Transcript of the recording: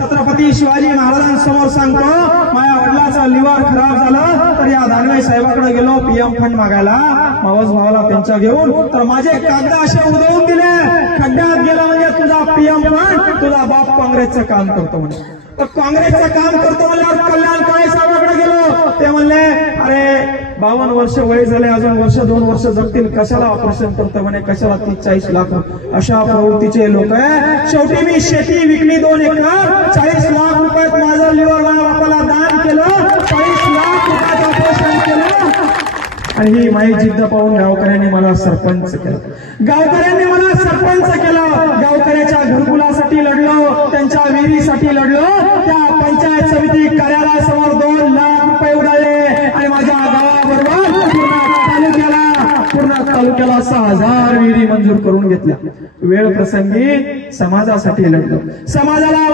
छत्रपती शिवाजी महाराजांसमोर सांगतो माझ्या वडिलाचा लिव्हर खराब झालं तर या दानवे साहेबाकडे गेलो पीएम फंड मागायला मावस भावाला त्यांच्या घेऊन तर माझे कागद असे उधळून दिले खड्ड्यात गेला म्हणजे तुझा पीएम फंड तुझा बाप काँग्रेसचं काम करतो म्हणे तर काँग्रेसचं काम करतो म्हणल्यावर कल्याण काळे साहेबाकडे गेलो ते म्हणले अरे 52 वर्ष वय झाले अजून वर्ष 2 वर्ष जगतील कशाला ऑपरेशन करतो म्हणे कशाला 30-40 लाख अशा प्रवृत्तीचे लोक आहे शेवटी मी शेती विकली 2 एकर 40 लाख रुपयात माझं लिव्हर माझ्या बापाला दान केलं 40 लाख रुपयाचं ऑपरेशन केलं आणि ही माझी जिद्द पाहून गावकऱ्यांनी मला सरपंच केलं गावकऱ्याच्या घरकुलासाठी लढलो त्यांच्या विहिरीसाठी लढलो त्या पंचायत समिती कार्यालयासमोर 2 लाख रुपये उडाले आणि माझ्या गावाबरोबर पूर्ण तालुक्याला 6000 विहिरी मंजूर करून घेतल्या वेळ प्रसंगी समाजासाठी लढलो समाजाला